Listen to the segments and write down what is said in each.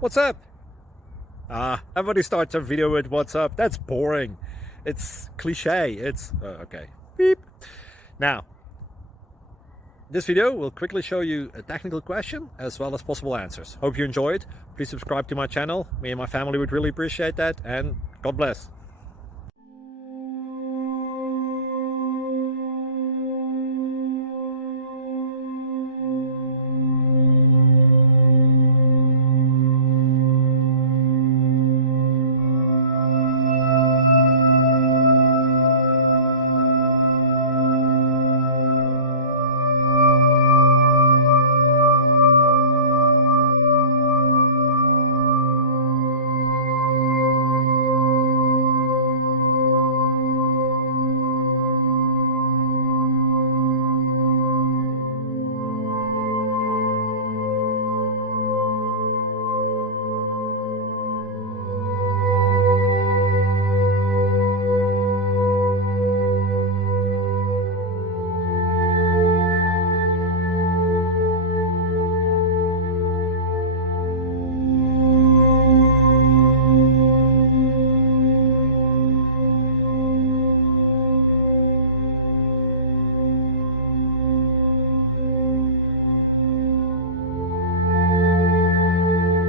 What's up? Everybody starts a video with what's up. That's boring. It's cliche. It's okay. Beep. Now, this video will quickly show you a technical question as well as possible answers. Hope you enjoyed. Please subscribe to my channel. Me and my family would really appreciate that, and God bless.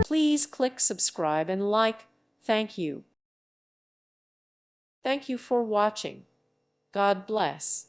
Please click subscribe and like. Thank you. Thank you for watching. God bless.